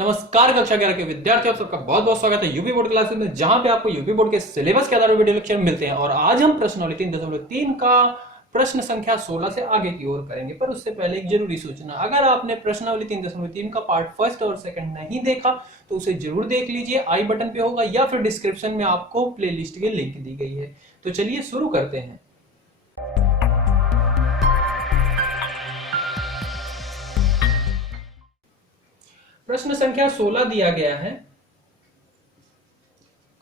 नमस्कार कक्षा 11 के विद्यार्थियों, आप सबका बहुत बहुत स्वागत है यूपी बोर्ड क्लासेस में, जहां पे आपको यूपी बोर्ड के सिलेबस के आधार पर वीडियो लेक्चर मिलते हैं। और आज हम प्रश्नावली 3.3 का प्रश्न संख्या 16 से आगे की ओर करेंगे। पर उससे पहले एक जरूरी सूचना, अगर आपने प्रश्नावली 3.3 का पार्ट फर्स्ट और सेकंड नहीं देखा तो उसे जरूर देख लीजिए। आई बटन पे होगा या फिर डिस्क्रिप्शन में आपको प्ले लिस्ट की लिंक दी गई है। तो चलिए शुरू करते हैं। प्रश्न संख्या 16 दिया गया है,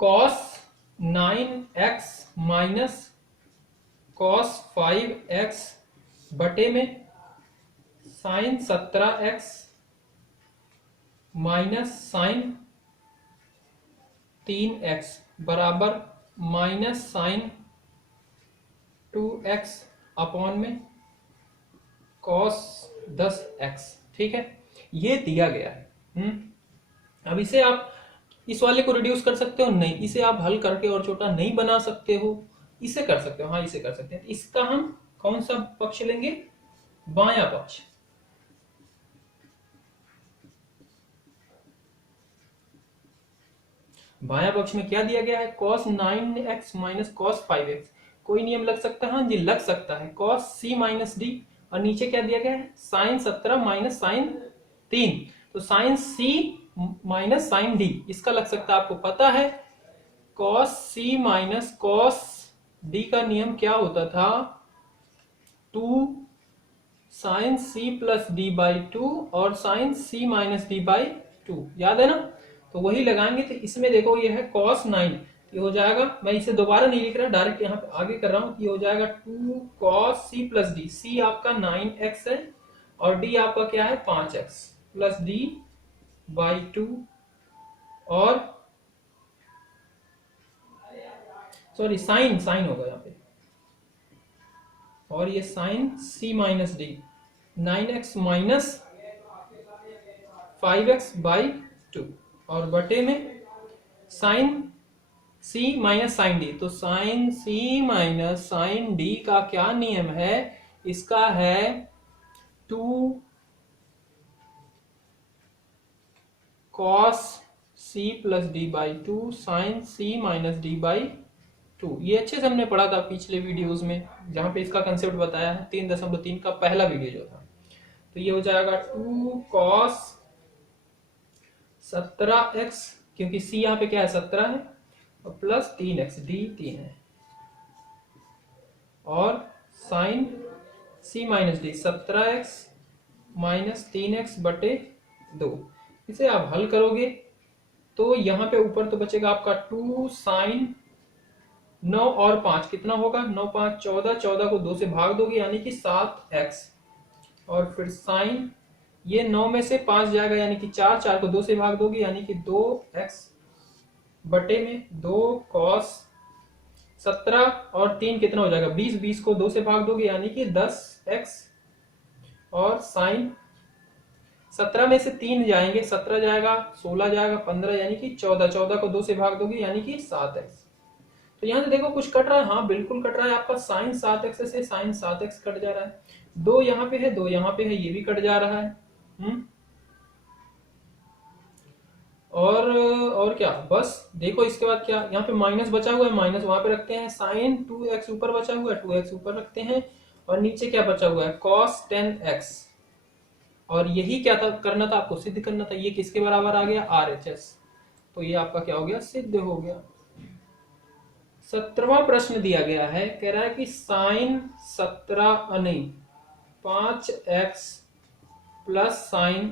cos 9x minus cos 5x बटे में sin 17x minus sin 3x बराबर माइनस sin 2x अपॉन में cos 10x। ठीक है, ये दिया गया है। अब इसे आप इस वाले को रिड्यूस कर सकते हो, नहीं इसे आप हल करके और छोटा नहीं बना सकते हो, इसे कर सकते हो, हाँ इसे कर सकते हैं। इसका हम कौन सा पक्ष लेंगे? बायां पक्ष। बायां पक्ष में क्या दिया गया है? cos 9x minus cos 5x। कोई नियम लग सकता है? हाँ जी लग सकता है, cos c माइनस डी। और नीचे क्या दिया गया है? sin 17 माइनस sin 3, तो sin c minus sin d, इसका लग सकता है। आपको पता है cos c minus cos d का नियम क्या होता था? 2 sin c plus d by 2 और sin c minus d by 2, याद है ना? तो वही लगाएंगे। तो इसमें देखो ये है cos 9, ये हो जाएगा, मैं इसे दोबारा नहीं लिख रहा, डायरेक्ट यहाँ पे आगे कर रहा हूँ। ये हो जाएगा 2 cos c plus d। c आपका 9x है और d आपका क्या है? 5x प्लस d बाई 2 और सॉरी साइन होगा यहाँ पे, और ये sine c minus D 9x minus 5x by 2 और बटे में sine c minus sine D. तो sine c minus sine D का क्या नियम है? इसका है 2 cos c plus D by 2 sine c minus D by 2। ये अच्छे से हमने पढ़ा था पिछले वीडियोस में, जहां पे इसका कंसेप्ट बताया है। 3.3 का पहला वीडियो जो था। तो ये हो जाएगा 2 cos 17x, क्योंकि c यहाँ पे क्या है? 17 है, और प्लस 3x, d 3 है, और sine c minus D 17x minus 3x बटे 2। इसे आप हल करोगे तो यहाँ पे ऊपर तो बचेगा आपका 2 साइन 9 और 5 कितना होगा? 9 5 14, 14 को 2 से भाग दोगे यानी कि 7x, और फिर साइन ये 9 में से 5 जाएगा यानी कि 4, 4 को 2 से भाग दोगे यानी कि 2x बटे में 2 cos 17 और 3 कितना हो जाएगा? 20, 20 को 2 से भाग दोगे यानी कि 10x, और साइन 17 में से 3 जाएंगे, 17 जाएगा, 16 जाएगा, 15 यानी कि 14, 14 को 2 से भाग दोगे यानी कि 7x। तो यहां से देखो कुछ कट रहा है, हाँ बिल्कुल कट रहा है। आपका साइन 7x से साइन 7x कट जा रहा है, 2 यहाँ पे है, 2 यहाँ पे है, ये भी कट जा रहा है। और क्या, बस देखो इसके बाद क्या, यहाँ पे माइनस बचा हुआ है, माइनस वहां पे रखते हैं। साइन 2x ऊपर बचा हुआ है, 2x ऊपर रखते हैं, और नीचे क्या बचा हुआ है? cos 10x। और यही क्या था करना था आपको? सिद्ध करना था। ये किसके बराबर आ गया? RHS। तो ये आपका क्या हो गया? सिद्ध हो गया। 17वां प्रश्न दिया गया है, कह रहा है कि साइन 17 नहीं 5x प्लस साइन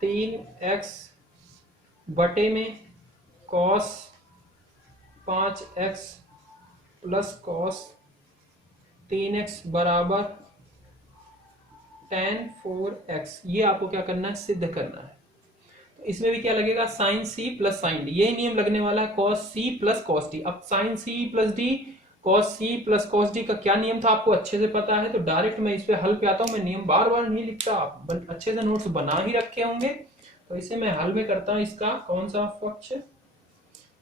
3x बटे में cos 5x plus cos 3x बराबर tan 4x। ये आपको क्या करना है? सिद्ध करना है। तो इसमें भी क्या लगेगा? Sine c plus sine D, यही नियम लगने वाला है, cos c plus cos d। अब sine c plus d cos c plus cos d का क्या नियम था आपको अच्छे से पता है, तो डायरेक्ट मैं इस पे हल पे आता हूं। मैं नियम बार बार नहीं लिखता, आप अच्छे से नोट्स बना ही रखे होंगे। तो इसे मैं हल में करता हूं। इसका कौन सा पक्ष?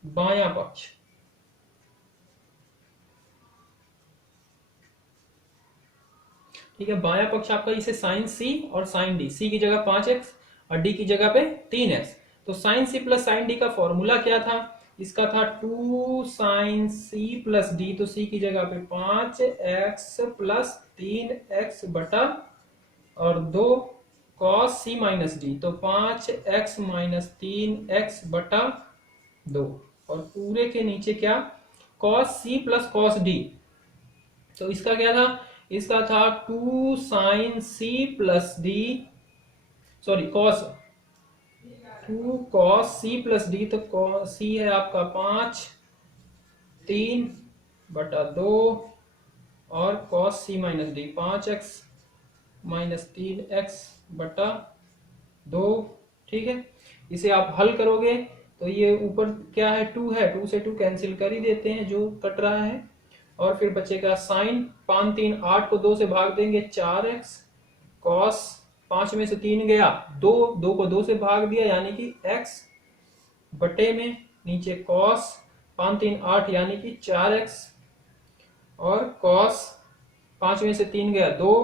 बायां पक्ष। ठीक है, बायां पक्ष आपका इसे साइन सी और साइन डी, सी की जगह 5x और डी की जगह पे 3x। तो sine C plus sine D का फॉर्मूला क्या था, इसका था 2 साइन सी प्लस डी, तो सी की जगह पे 5x प्लस 3x बटा और 2 कॉस सी माइनस डी, तो 5x माइनस 3x बटा 2, और पूरे के नीचे क्या, cos C plus cos D. तो इसका क्या था, इसका था 2 sine C plus D, sorry cos 2 cos C plus D, तो सी है आपका 5 3 बटा 2 और cos C minus D 5x minus 3x बटा 2। ठीक है, इसे आप हल करोगे तो ये ऊपर क्या है 2 है, 2 से 2 कैंसिल कर ही देते हैं जो कट रहा है, और फिर बचेगा साइन 5 3 8 को 2 से भाग देंगे 4x, कॉस 5 में से 3 गया 2, 2 को 2 से भाग दिया यानी कि x बटे में नीचे कॉस 5 3 8 यानी कि 4x, और कॉस 5 में से 3 गया 2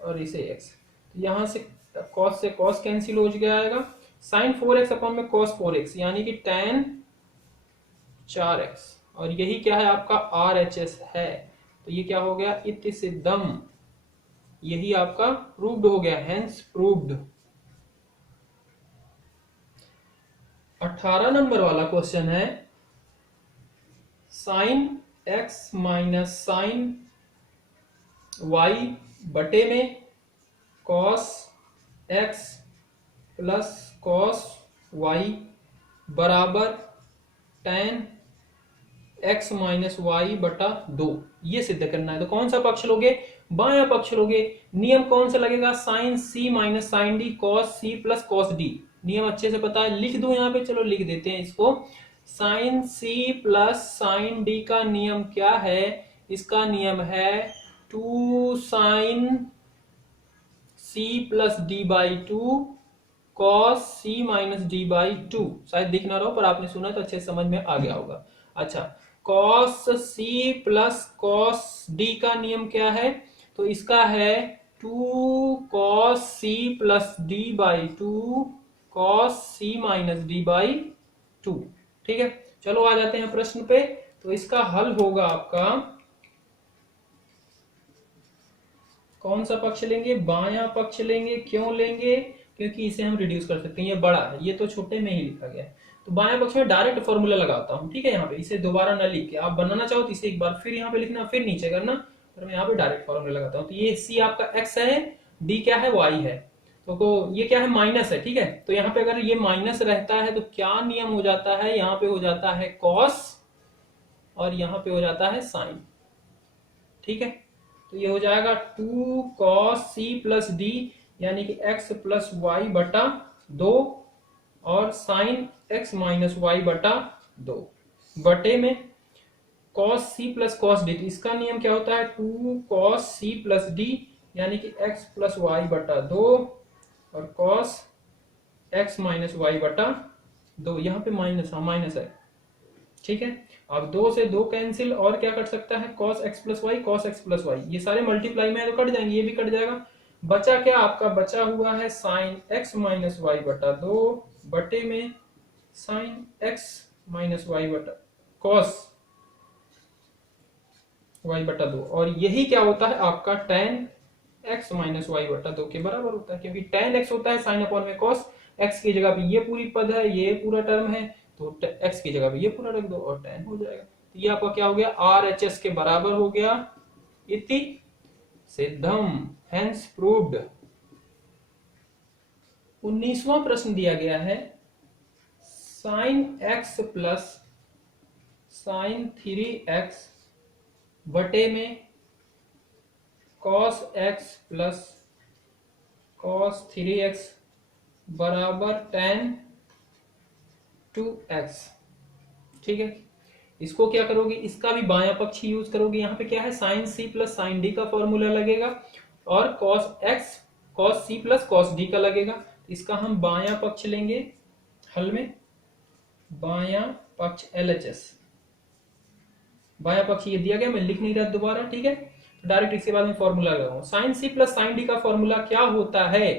और इसे x, तो यहां से कॉस कैंसिल हो जाएगा, साइन 4x अपॉन में कॉस 4x यानी कि tan 4x, और यही क्या है आपका RHS है, तो ये क्या हो गया इति सिद्धम, यही आपका प्रूव्ड हो गया, हेंस प्रूव्ड। 18 नंबर वाला क्वेश्चन है sine x minus sine y बटे में cos x plus cos y बराबर tan x माइनस वाई बटा 2, ये सिद्ध करना है। तो कौन सा पक्ष लोगे, बायां पक्ष लोगे। नियम कौन सा लगेगा, sine C minus sine D cos C plus cos D, नियम अच्छे से पता है, लिख दो यहाँ पे, चलो लिख देते हैं इसको। Sine C plus sine D का नियम क्या है, इसका नियम है 2 sine C plus D by 2 cos C minus D by 2, शायद दिख ना रहा हो पर आपने सुना तो अच्छे समझ में आ गया होगा। अच्छा, cos C plus cos D का नियम क्या है, तो इसका है 2 cos C plus D by 2 cos C minus D by 2। ठीक है, चलो आ जाते हैं प्रश्न पे। तो इसका हल होगा आपका, कौन सा पक्ष लेंगे, बायां पक्ष लेंगे। क्यों लेंगे, क्योंकि इसे हम रिड्यूस कर सकते हैं, ये बड़ा है, ये तो छोटे में ही लिखा गया है। तो बाएं पक्ष में डायरेक्ट फॉर्मूला लगाता हूं, ठीक है, यहाँ पे इसे दोबारा ना लिख के, आप बनाना चाहो तो इसे एक बार फिर यहाँ पे लिखना, फिर नीचे करना, पर मैं यहाँ पे डायरेक्ट फॉर्मूला लगाता हूँ। तो ये सी आपका एक्स है, डी क्या है वाई है, तो ये क्या है माइनस है। ठीक है, तो यहाँ पे अगर ये माइनस रहता है तो क्या नियम हो जाता है, यहाँ पे हो जाता है कॉस और यहाँ पे हो जाता है साइन। ठीक है, तो ये हो जाएगा 2 cos c प्लस डी यानी कि x प्लस वाई बटा 2 और साइन x माइनस वाई बटा 2 बटे में cos c plus cos D, इसका नियम क्या होता है 2 cos c प्लस डी यानी कि x प्लस वाई बटा 2 और cos x माइनस वाई बटा 2, यहाँ पे माइनस, हाँ माइनस है। ठीक है, अब 2 से 2 कैंसिल, और क्या कट सकता है cos x plus Y, cos x plus Y, ये सारे मल्टीप्लाई में है तो कट जाएंगे, ये भी कट जाएगा। बचा क्या आपका, बचा हुआ है साइन x माइनस वाई बटा 2 बटे में साइन x माइनस वाई बटा cos y बटा 2, और यही क्या होता है आपका tan x माइनस वाई बटा 2 के बराबर होता है, क्योंकि tan x होता है साइन अपॉन में cos, x की जगह पे ये पूरी पद है, ये पूरा टर्म है, तो x की जगह पे ये पूरा रख दो और tan हो जाएगा। तो ये आपका क्या हो गया, RHS के बराबर हो गया, इति सिद्धम, हेंस प्रूव्ड। 19वां प्रश्न दिया गया है sine x plus sine 3x बटे में cos x plus cos 3x बराबर tan 2x। ठीक है, इसको क्या करोगे, इसका भी बायां पक्ष यूज करोगे। यहाँ पे क्या है sine C plus sine D का फॉर्मूला लगेगा और cos x cos c plus cos d का लगेगा। इसका हम बायां पक्ष लेंगे हल में, बायां पक्ष LHS, बायां पक्ष ये दिया गया, मैं लिख नहीं रहा दोबारा। ठीक है, डायरेक्ट इसके बाद में फॉर्मूला लगाऊं। Sine C plus sine D का फॉर्मूला क्या होता है,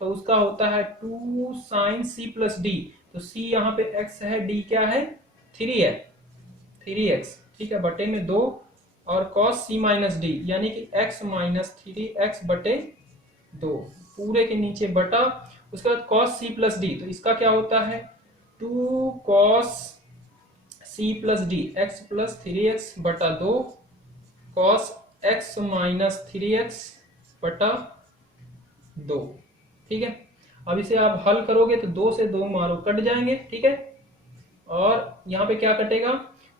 तो उसका होता है 2 साइन सी प्लस डी। तो सी यहाँ पे x है, डी क्या है 3 है, 3x, ठीक है, बटे में 2 और कॉस सी माइनस डी यानी कि x माइनस 3x बटे 2 पूरे के नीचे बटा, उसके बाद कॉस सी प्लस डी, तो इसका क्या होता है 2 cos C plus D X plus 3x बटा 2 कॉस x माइनस 3x बटा 2, ठीक है। अब इसे आप हल करोगे तो 2 से 2 मारो कट जाएंगे, ठीक है, और यहाँ पे क्या कटेगा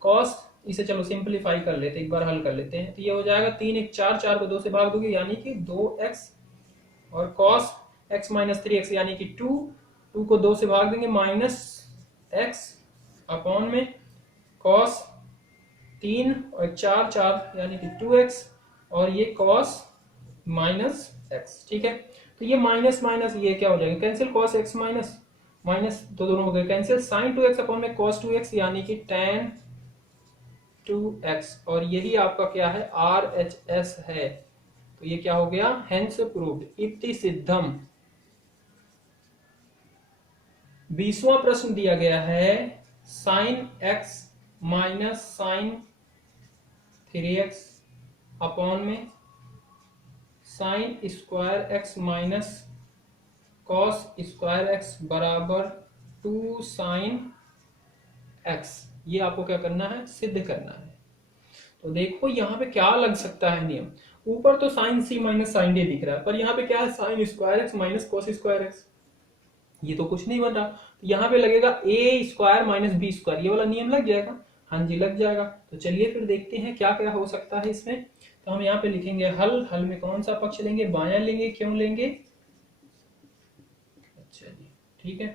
कॉस, इसे चलो सिंपलीफाई कर लेते हैं, एक बार हल कर लेते हैं, तो ये हो जाएगा 3 1 4, 4 को 2 से भाग दोगे यानी कि 2x और कॉस x माइनस 3x यानी कि 2, 2 को 2 से भाग देंगे माइनस x अपॉन में कॉस 3 और 4 4 यानी कि 2x और ये कॉस माइनस x, ठीक है। तो ये माइनस माइनस ये क्या हो जाएगा cancel, cos x minus minus तो दोनों हो गए कैंसिल, साइन 2x अपॉन में कॉस 2x यानी कि tan 2x और यही आपका क्या है RHS है। तो ये क्या हो गया हेंस प्रूव्ड इति सिद्धम। 20वां प्रश्न दिया गया है sine x minus sine 3x upon में sine square x minus cos square x बराबर 2 साइन x, ये आपको क्या करना है सिद्ध करना है। तो देखो यहाँ पे क्या लग सकता है नियम, ऊपर तो sine C minus sine D दिख रहा है, पर यहाँ पे क्या है sine square x minus cos square x, ये तो कुछ नहीं बन रहा, तो यहाँ पे लगेगा ए स्क्वायर माइनस बी स्क्वायर, ये वाला नियम लग जाएगा, हाँ जी लग जाएगा। तो चलिए फिर देखते हैं क्या क्या हो सकता है इसमें। तो हम यहाँ पे लिखेंगे हल, हल में कौन सा पक्ष लेंगे, बायां लेंगे, क्यों लेंगे, अच्छा जी ठीक है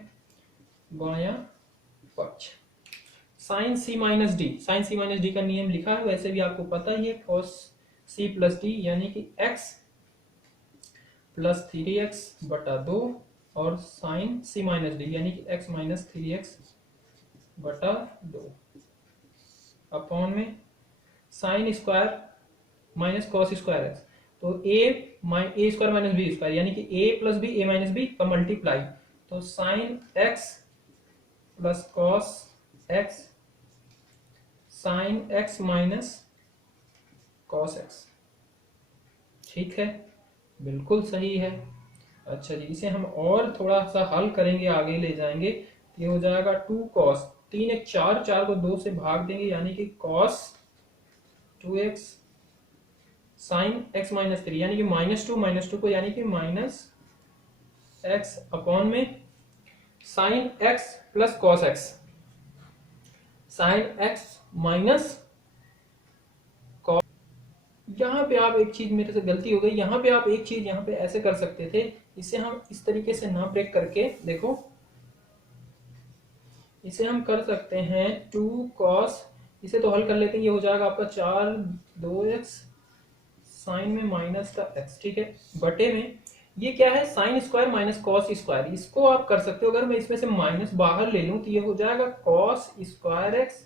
बायां पक्ष। Sign C minus D, sign C minus D का नियम लिखा है वैसे भी आपको पता ही है, कॉस सी प्लस डी यानी कि x प्लस 3x बटा 2 और साइन सी माइनस डी यानी कि x माइनस 3x बटा 2 अपॉन में sine square minus cos square X, तो A square minus B square यानी कि a plus B A minus B का मल्टीप्लाई, तो sine x plus cos x sine x minus cos x, ठीक है बिल्कुल सही है। अच्छा जी इसे हम और थोड़ा सा हल करेंगे, आगे ले जाएंगे, ये हो जाएगा 2 कॉस 3 1 4, 4 को 2 से भाग देंगे यानी कि cos 2x sign x minus 3 यानी कि माइनस टू को यानी कि माइनस x अपॉन में sine x plus cos x, sine x minus cos. यहाँ पे आप एक चीज मेरे से गलती हो गई, यहाँ पे आप एक चीज यहाँ पे ऐसे कर सकते थे, इसे हम इस तरीके से ना ब्रेक करके देखो, इसे हम कर सकते हैं 2 कॉस, इसे तो हल कर लेते हैं, ये हो जाएगा आपका 4 2x साइन में माइनस का x, ठीक है, बटे में ये क्या है sign square minus cos square, इसको आप कर सकते हो, अगर मैं इसमें से माइनस बाहर ले लूं तो ये हो जाएगा cos square x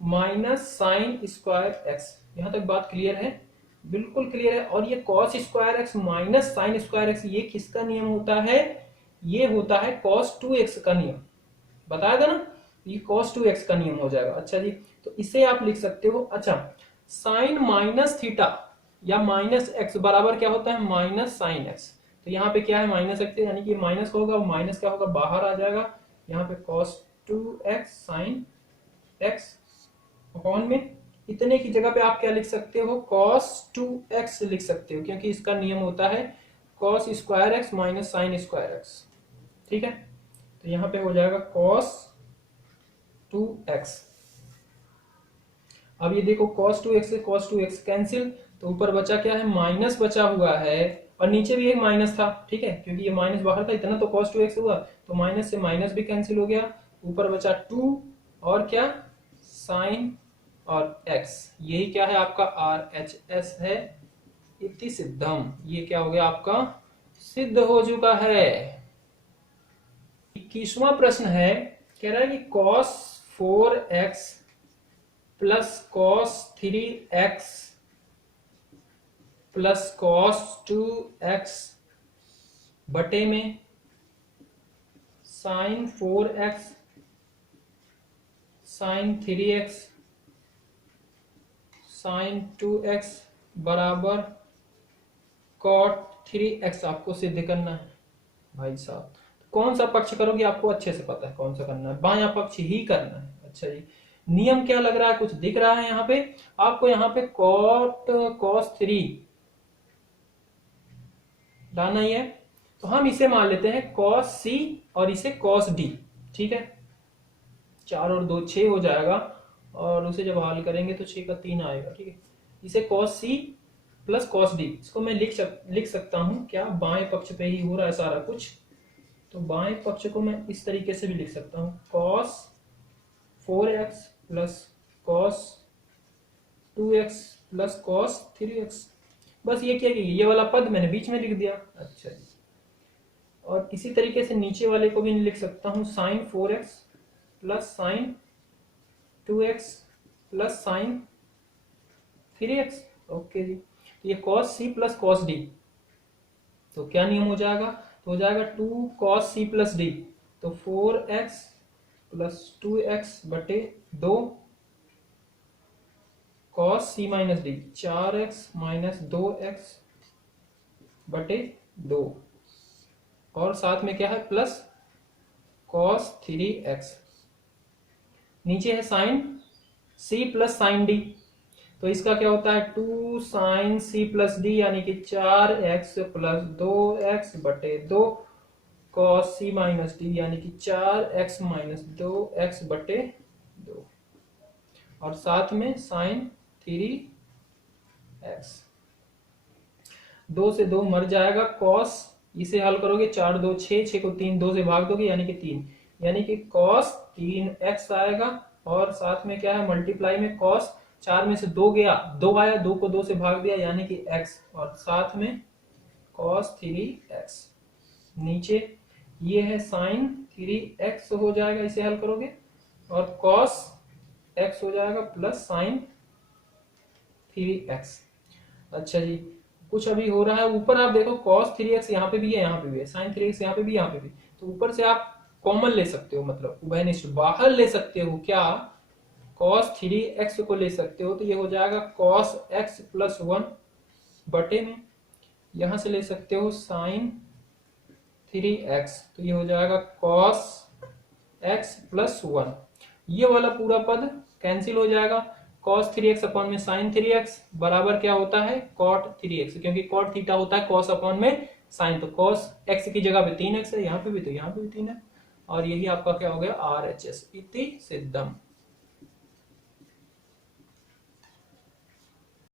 minus sign square x। यहां तक बात क्लियर है, बिल्कुल क्लियर है। और ये cos square x minus sign square x ये किसका नियम होता है, ये होता है कॉस 2x का नियम, बताया था ना, ये कॉस 2x का नियम हो जाएगा। अच्छा जी तो इसे आप लिख सकते हो, अच्छा साइन माइनस थीटा या माइनस एक्स बराबर क्या होता है माइनस साइन एक्स, तो यहाँ पे क्या है माइनस एक्स यानी कि माइनस का होगा, माइनस क्या होगा बाहर आ जाएगा, यहाँ पे cos 2x sign x upon में इतने की जगह पे आप क्या लिख सकते हो cos 2x लिख सकते हो, क्योंकि इसका नियम होता है cos square x minus sine square x, ठीक है। तो यहाँ पे हो जाएगा cos 2x। अब ये देखो cos 2x से cos 2x कैंसिल, तो ऊपर बचा क्या है माइनस बचा हुआ है, और नीचे भी एक माइनस था, ठीक है, क्योंकि ये माइनस बाहर था, इतना तो cos 2x हुआ, तो माइनस से माइनस भी कैंसिल हो गया, ऊपर बचा 2 और क्या साइन और x, यही क्या है आपका RHS है इति सिद्धम, ये क्या हो गया आपका सिद्ध हो चुका है। 21वां प्रश्न है, कह रहा है कि cos 4x plus cos 3x plus cos 2x बटे में sign 4x sign 3x sign 2x बराबर कॉट 3x आपको सिद्ध करना है भाई साहब। कौन सा पक्ष करोगे आपको अच्छे से पता है कौन सा करना है, बायां पक्ष ही करना है। अच्छा जी, नियम क्या लग रहा है, कुछ दिख रहा है यहाँ पे आपको, यहाँ पे कॉट कॉस 3 लाना ही है, तो हम इसे मान लेते हैं कॉस सी और इसे कॉस डी। ठीक है, 4 और 2 6 हो जाएगा, और उसे जब हल करेंगे तो 6 का 3 आएगा। ठीक है, इसे cos C plus cos D, इसको मैं लिख सकता हूं क्या, बाएं पक्ष पे ही हो रहा है सारा कुछ, तो बाएं पक्ष को मैं इस तरीके से भी लिख सकता हूं, cos 4x plus cos 2x plus cos 3x। बस ये क्या, ये वाला पद मैंने बीच में लिख दिया। अच्छा जी, और इसी तरीके से नीचे वाले को भी लिख सकता हूं, sine 4x plus sine 2x plus sine 3x। Okay जी, तो ये cos C plus cos D, तो क्या नियम हो जाएगा, तो हो जाएगा 2 कॉस सी प्लस डी, तो 4x प्लस 2x बटे 2 cos C minus D, 4x minus 2x बटे 2, और साथ में क्या है प्लस कॉस 3x, नीचे है sine C plus sine D, तो इसका क्या होता है 2 साइन सी प्लस डी, यानी कि 4x प्लस 2x बटे 2 कॉस सी माइनस डी, यानी कि 4x माइनस 2x बटे 2, और साथ में साइन 3x। 2 से 2 मर जाएगा, कॉस, इसे हल करोगे 4 2 6, 6 को 3 2 से भाग दोगे यानी कि 3, यानी कि कॉस 3x आएगा, और साथ में क्या है मल्टीप्लाई में कॉस, 4 में से 2 गया, 2 आया, 2 को 2 से भाग दिया यानी कि x, और साथ में कॉस 3x, नीचे ये है साइन 3x हो जाएगा, इसे हल करोगे, और कॉस x हो जाएगा प्लस साइन 3x। अच्छा जी, कुछ अभी हो रहा है, ऊपर आप देखो cos 3x यहाँ पे भी है, यहाँ पे भी है, sin 3x यहाँ पे भी, यहाँ पे भी, तो ऊपर से आप कॉमन ले सकते हो, मतलब उभयनिष्ठ बाहर ले सकते हो क्या, cos 3x को ले सकते हो, तो ये हो जाएगा cos x प्लस 1 बटे में, यहां से ले सकते हो sin 3x, तो ये हो जाएगा cos x प्लस 1, ये वाला पूरा पद कैंसिल हो जाएगा, cos 3x अपॉन में sin 3x बराबर क्या होता है cot 3x, क्योंकि cot थीटा होता है cos अपॉन में sin, तो cos x की जगह पे 3x है, यहाँ पे भी तो यहाँ पे भी 3 है, और यही आपका क्या हो गया RHS इति सिद्धम।